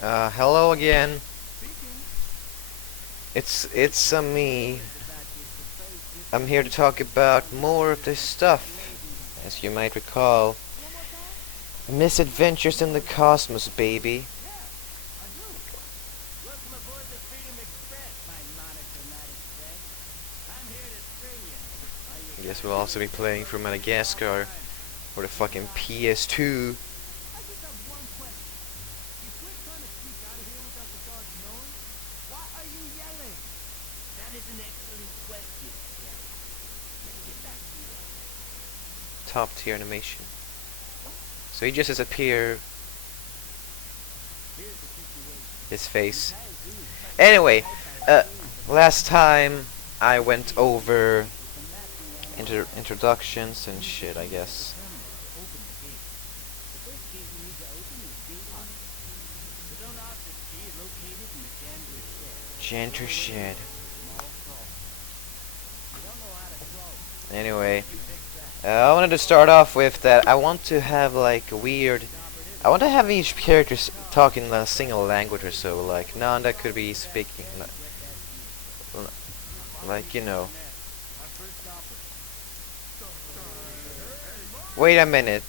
Hello again. It's me. I'm here to talk about more of this stuff. As you might recall, misadventures in the cosmos, baby. I guess we'll also be playing for Madagascar or the fucking PS2. Top tier animation. So he just disappear his face. Anyway, last time I went over introductions and shit, I guess. Genter shit. Anyway, I wanted to start off with that I want to have like a weird... I want to have each character talk in a single language or so, like Nanda could be speaking, like, you know. Wait a minute.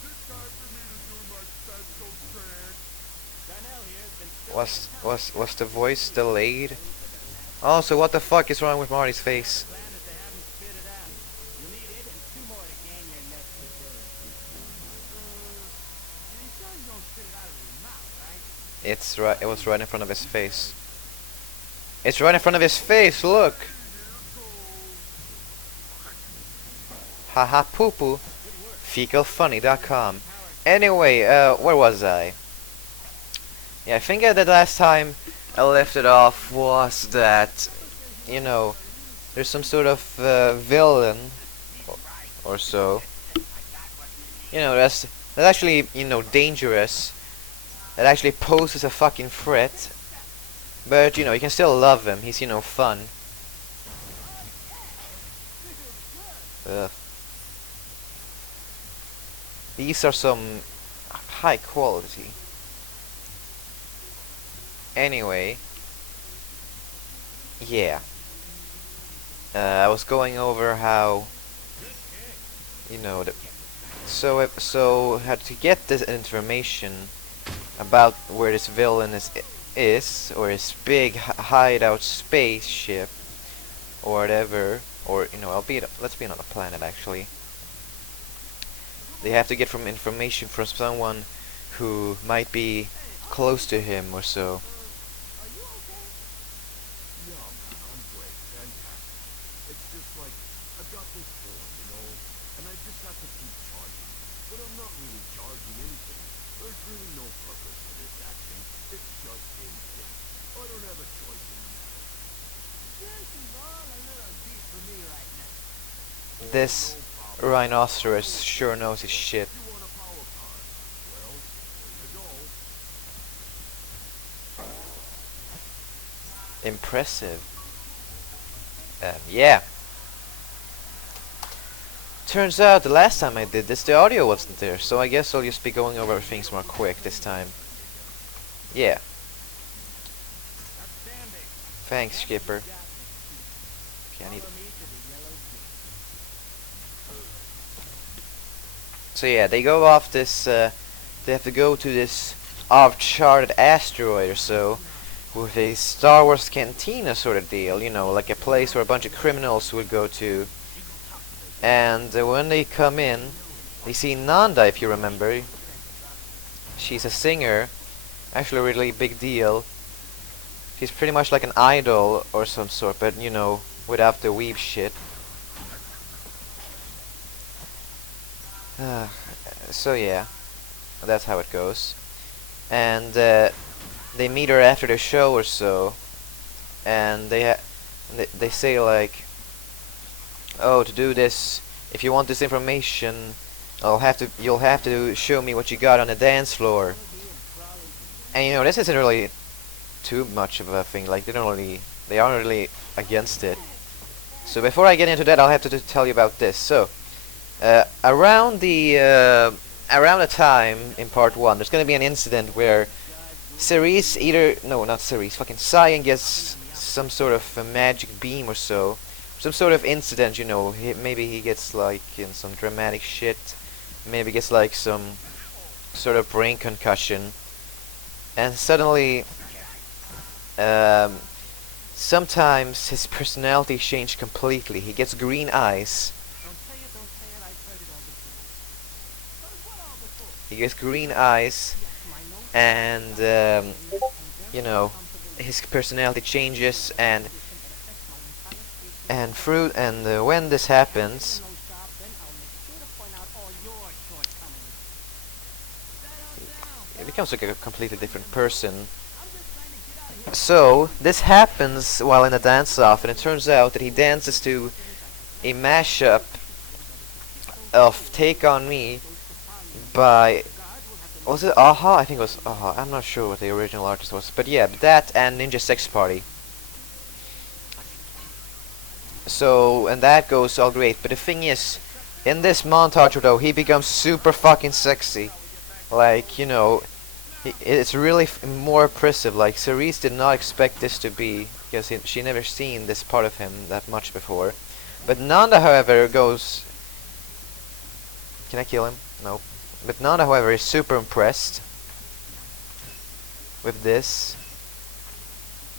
Was the voice delayed? Also, what the fuck is wrong with Marty's face? It's right. It was right in front of his face. It's right in front of his face. Look. Haha poo poo. Fecalfunny.com. Anyway, where was I? Yeah, I think the last time I left it off was that, you know, there's some sort of villain or so. You know, that's actually, you know, dangerous. That actually poses a fucking threat. But, you know, you can still love him. He's, you know, fun. Ugh. These are some high quality. Anyway. Yeah. I was going over how, you know, so how to get this information about where this villain is or his big hideout spaceship or whatever, or, you know, let's be on a planet actually. They have to get from information from someone who might be close to him or so. This rhinoceros sure knows his shit. Impressive. Yeah. Turns out the last time I did this, the audio wasn't there, so I guess I'll just be going over things more quick this time. Yeah. Thanks, Skipper. Okay, I need... So yeah, they go off this, they have to go to this off-charted asteroid or so, with a Star Wars cantina sort of deal, you know, like a place where a bunch of criminals would go to. And when they come in, they see Nanda, if you remember. She's a singer, actually a really big deal. She's pretty much like an idol or some sort, but, you know, without the weeb shit. So yeah, that's how it goes. And they meet her after the show or so, and they say like, oh, to do this, if you want this information, you'll have to show me what you got on the dance floor. And, you know, this isn't really too much of a thing. Like, they aren't really against it. So before I get into that, I'll have to tell you about this. So around the time in part 1, there's going to be an incident where Cerise either no, not Cerise, fucking Cyan gets some sort of a magic beam or so, some sort of incident, you know. Maybe he gets like in some dramatic shit, maybe gets like some sort of brain concussion, and suddenly, um, sometimes his personality changed completely. He gets green eyes. He gets green eyes, and you know, his personality changes, and when this happens, he becomes like a completely different person. So this happens while in a dance-off, and it turns out that he dances to a mashup of "Take on Me" by, was it Aha? I think it was Aha. I'm not sure what the original artist was, but yeah, that and Ninja Sex Party. So, and that goes all great, but the thing is, in this montage though, he becomes super fucking sexy. Like, you know, it's really more oppressive. Like, Cerise did not expect this to be, because she never seen this part of him that much before. But Nanda, however, goes... Can I kill him? No. But Nanda, however, is super impressed with this.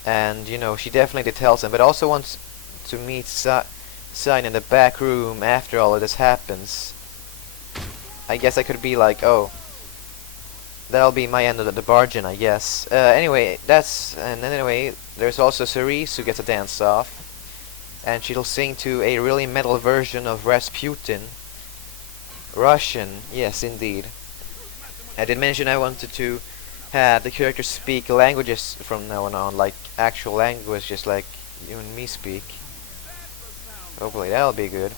And, you know, she definitely tells him, but also wants to meet Sign in the back room after all of this happens. I guess I could be like, oh, that'll be my end of the bargain, I guess. Anyway, and then anyway, there's also Cerise who gets a dance off, and she'll sing to a really metal version of Rasputin. Russian, yes, indeed. I did mention I wanted to have the characters speak languages from now on, like actual language, just like you and me speak. Hopefully that'll be good.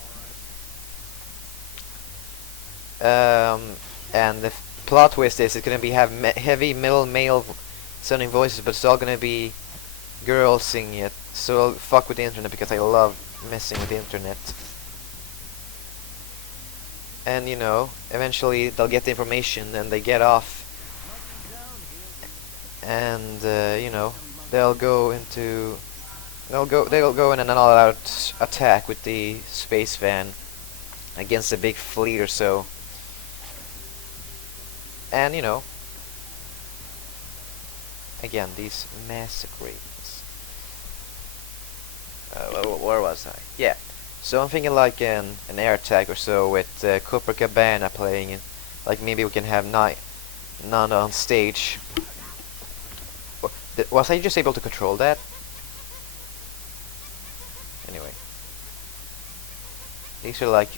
And the plot twist is it's gonna be heavy middle male sounding voices, but it's all gonna be girls singing it. So I'll fuck with the internet because I love messing with the internet. And you know, eventually they'll get the information and they get off. And you know, they'll go in an all-out attack with the space van against a big fleet or so. And you know, again, these massacres. Where was I? Yeah. So I'm thinking like an air attack or so with Copacabana playing it. Like maybe we can have Nana on stage. Was I just able to control that? Anyway. These are like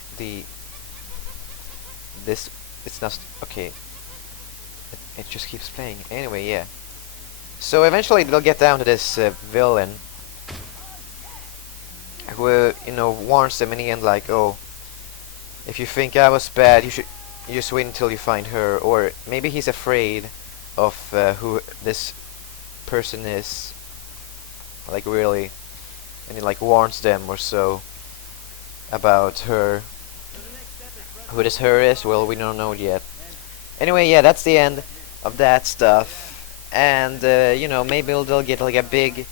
it's not, okay. It just keeps playing. Anyway, yeah. So eventually they'll get down to this villain who, you know, warns them in the end, like, oh, if you think I was bad, you just wait until you find her. Or maybe he's afraid of who this person is, like, really, and he like warns them or so about her. Who this her is? Well, we don't know yet. Anyway, yeah, that's the end of that stuff, and you know, maybe they'll get like a big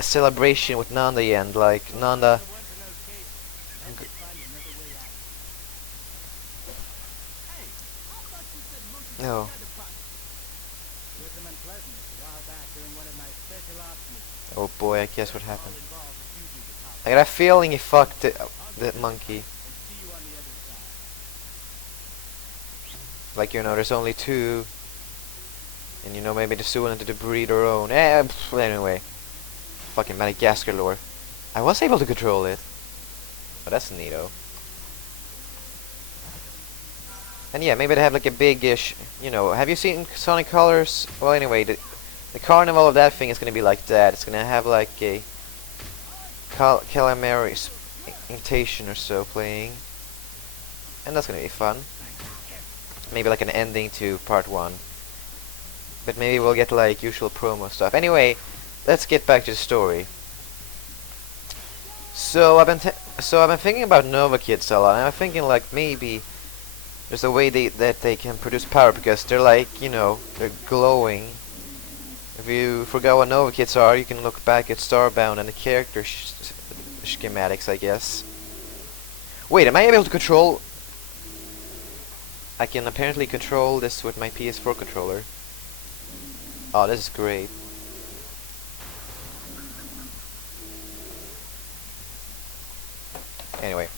celebration with Nanda at the end, like Nanda. No. Oh boy, I guess what happened. I got a feeling he fucked the monkey. Like, you know, there's only two, and you know, maybe the two wanted to breed their own. Anyway, fucking Madagascar lore. I was able to control it, but that's neato. And yeah, maybe they have like a big-ish, you know, have you seen Sonic Colors? Well, anyway, the carnival of that thing is gonna be like that. It's gonna have like a calamari imitation or so playing, and that's gonna be fun. Maybe like an ending to part 1. But maybe we'll get like usual promo stuff. Anyway, let's get back to the story. So I've been thinking about Nova Kids a lot, and I'm thinking like maybe There's a way that they can produce power because they're like, you know, they're glowing. If you forgot what Nova Kits are, you can look back at Starbound and the character schematics, I guess. Wait, am I able to control... I can apparently control this with my PS4 controller. Oh, this is great. Anyway.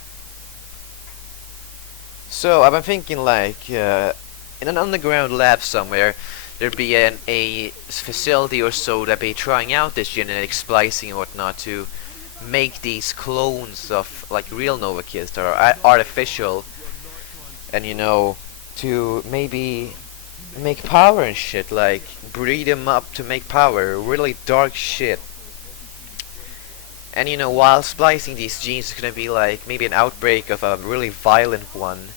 So, I've been thinking like, in an underground lab somewhere, there'd be a facility or so that'd be trying out this genetic splicing and whatnot to make these clones of like real Nova Kids that are artificial, and you know, to maybe make power and shit, like breed them up to make power, really dark shit. And you know, while splicing these genes, it's gonna be like maybe an outbreak of a really violent one,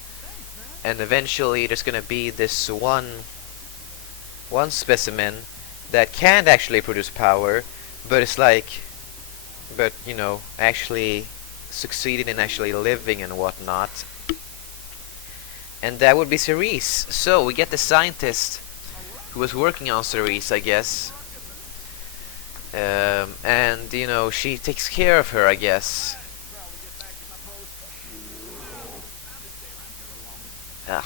and eventually there's gonna be this one specimen that can't actually produce power, but it's like, but you know, actually succeeded in actually living and whatnot. And that would be Cerise. So we get the scientist who was working on Cerise, I guess. And you know, she takes care of her, I guess. Ugh.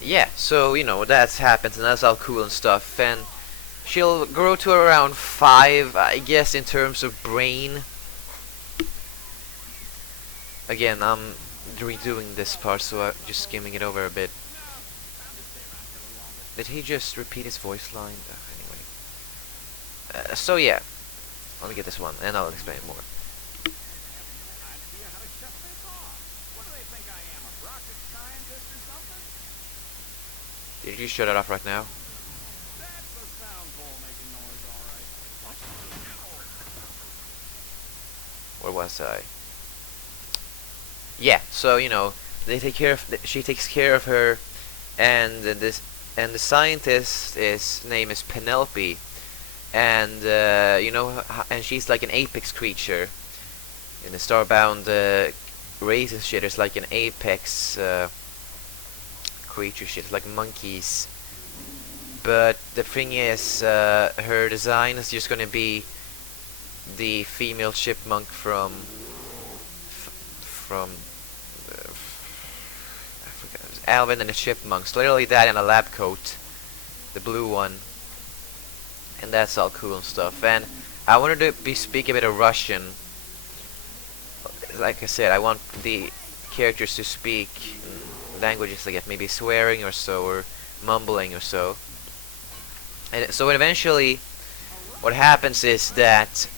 Yeah, so you know, that's happens and that's all cool and stuff, and she'll grow to around 5, I guess, in terms of brain. Again, I'm redoing this part, so I'm just skimming it over a bit. Did he just repeat his voice line? Anyway. So yeah, let me get this one, and I'll explain more. Did you shut it off right now? Where was I? Yeah, so you know, they take care of. She takes care of her, and the scientist name is Penelope, and you know, and she's like an apex creature. In the Starbound race and shit, there's like an apex creature shit, it's like monkeys. But the thing is, her design is just gonna be the female chipmunk from I forgot, it was Alvin and the Chipmunks. Literally that in a lab coat, the blue one, and that's all cool and stuff. And I wanted to speak a bit of Russian. Like I said, I want the characters to speak languages like maybe swearing or so, or mumbling or so. And so eventually, what happens is that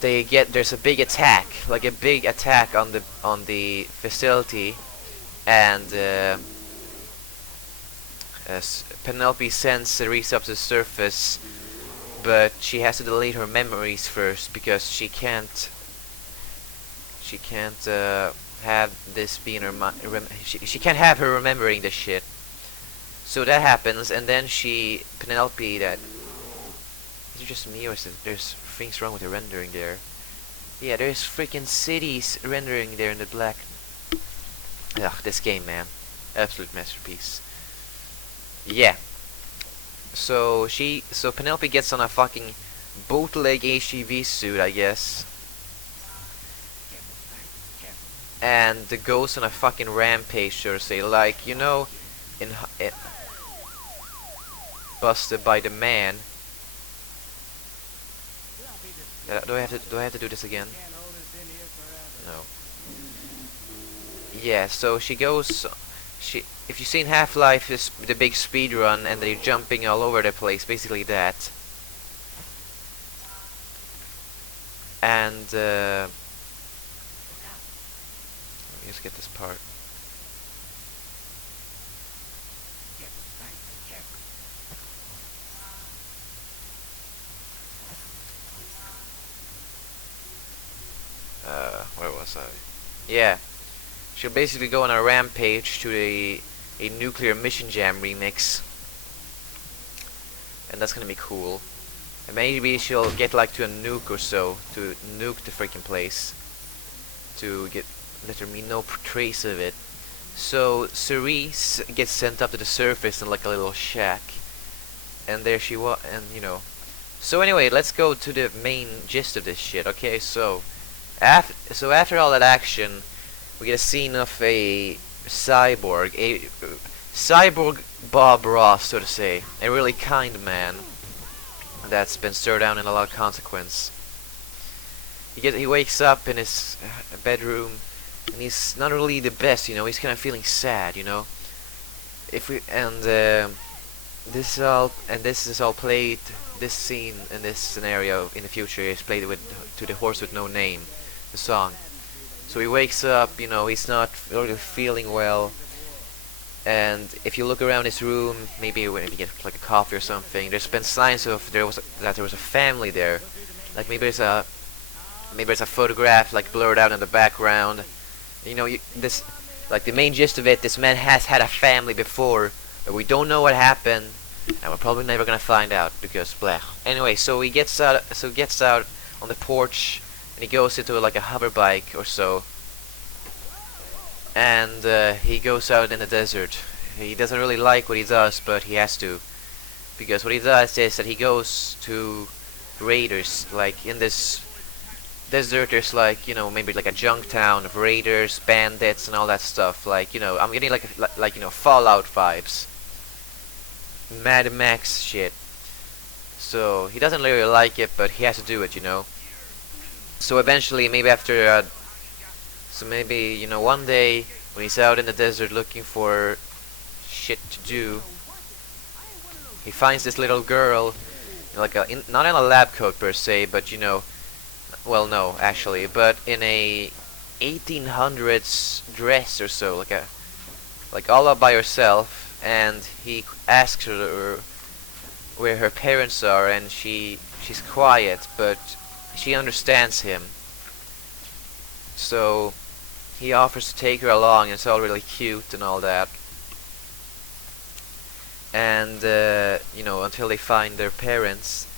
there's a big attack, like a big attack on the facility, and Penelope sends Cerise up to the surface, but she has to delete her memories first because she can't have this be in her mind. She can't have her remembering this shit. So that happens, and then Penelope, that is it just me or is there's things wrong with the rendering there? Yeah, there's freaking cities rendering there in the black. Ugh, this game, man, absolute masterpiece. Yeah. So Penelope gets on a fucking bootleg HEV suit, I guess, and goes on a fucking rampage, or say, like, you know, Busted by the Man. Do I have to do this again? No. Yeah, so she goes. If you've seen Half-Life, is the big speed run, and they're jumping all over the place, basically that. And let me just get this part. Where was I? Yeah. She'll basically go on a rampage to a Nuclear Mission Jam remix. And that's gonna be cool. And maybe she'll get like to a nuke or so to nuke the freaking place. to let there be no trace of it. So Cerise gets sent up to the surface in like a little shack, and there she was, and So anyway, let's go to the main gist of this shit. Okay, so after all that action, we get a scene of a cyborg Bob Ross, so to say, a really kind man that's been stirred down in a lot of consequence. He wakes up in his bedroom, and he's not really the best, he's kind of feeling sad, If we and this is all played. This scene in this scenario in the future is played to the horse with no name, the song. So he wakes up, he's not really feeling well, and if you look around his room, maybe when you get like a coffee or something, there's been signs of there was a family there, like maybe there's a photograph like blurred out in the background. This, like, the main gist of it, this man has had a family before, but we don't know what happened, and we're probably never gonna find out because blah. Anyway, so he gets out on the porch, and he goes into like a hover bike or so, and he goes out in the desert. He doesn't really like what he does, but he has to, because what he does is that he goes to raiders. Like in this desert, there's like maybe like a junk town of raiders, bandits, and all that stuff. Like I'm getting like Fallout vibes, Mad Max shit. So he doesn't really like it, but he has to do it, So eventually, maybe after one day when he's out in the desert looking for shit to do, he finds this little girl, like not in a lab coat per se, but well, no, actually, but in a 1800s dress or so, like all up by herself, and he asks her where her parents are, and she's quiet, but she understands him. So he offers to take her along, and it's all really cute and all that. And until they find their parents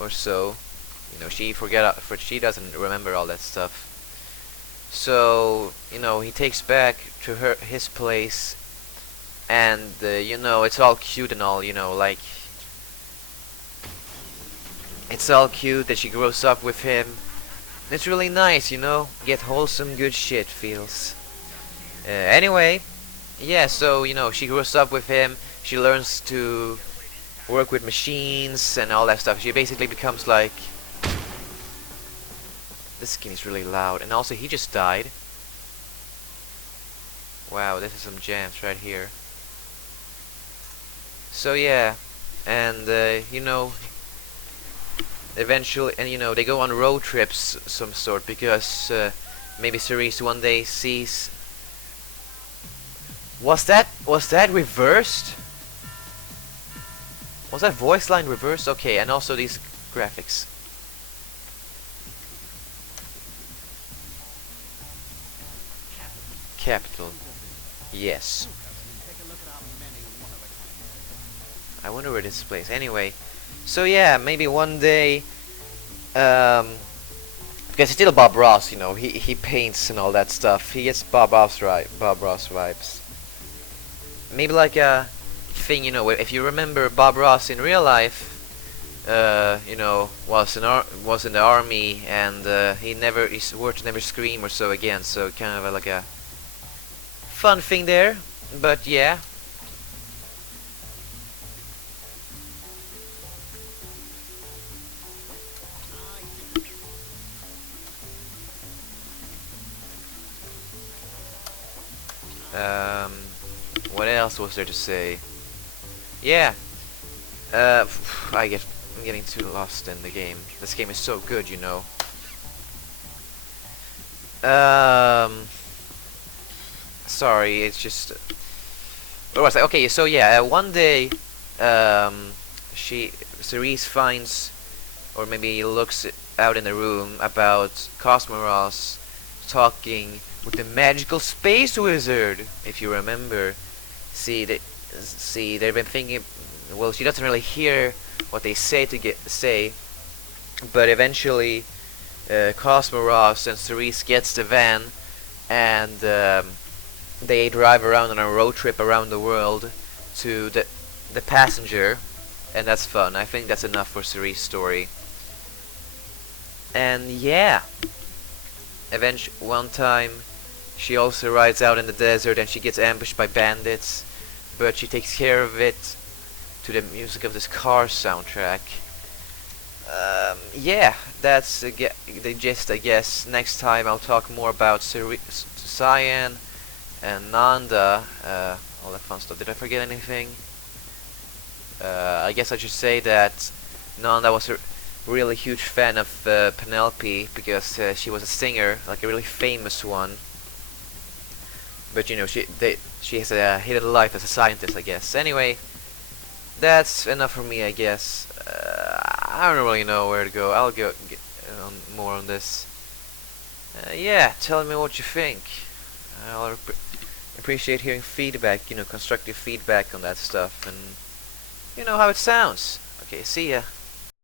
or so, she doesn't remember all that stuff. So he takes back to his place, and it's all cute and all, like it's all cute that she grows up with him. It's really nice, get wholesome good shit feels. Anyway, yeah, so she grows up with him. She learns to work with machines and all that stuff. She basically becomes like, this game is really loud, and also he just died. Wow, this is some jams right here. So yeah, and eventually, and they go on road trips some sort, because maybe Cerise one day sees. Was that reversed? Was that voice line reversed? Okay, and also these graphics. Capital. Yes. I wonder where this place. Anyway, so yeah, maybe one day, because it's still Bob Ross, he paints and all that stuff. He gets Bob Ross vibes. Maybe like a thing, if you remember Bob Ross in real life, was in the army, and he swore to never scream or so again. So kind of like a fun thing there, but yeah. What else was there to say? Yeah. I'm getting too lost in the game. This game is so good, Sorry, it's just. What was I? Okay, so yeah, one day, Cerise finds, or maybe looks out in the room about Cosmos talking with the magical space wizard, if you remember. They've been thinking. Well, she doesn't really hear what they say, but eventually, Cosmos and Cerise gets the van, and they drive around on a road trip around the world to the passenger, and that's fun. I think that's enough for Cerie's story. And yeah, eventually one time she also rides out in the desert and she gets ambushed by bandits, but she takes care of it to the music of this Cars soundtrack. Yeah, that's the gist, I guess. Next time I'll talk more about Cyan and Nanda, all that fun stuff. Did I forget anything? I guess I should say that Nanda was a really huge fan of Penelope because she was a singer, like a really famous one. But you know, she has a hidden life as a scientist, I guess. Anyway, that's enough for me, I guess. I don't really know where to go. I'll go get on more on this. Yeah, tell me what you think. I'll appreciate hearing feedback, you know, constructive feedback on that stuff, and you know how it sounds. Okay, see ya.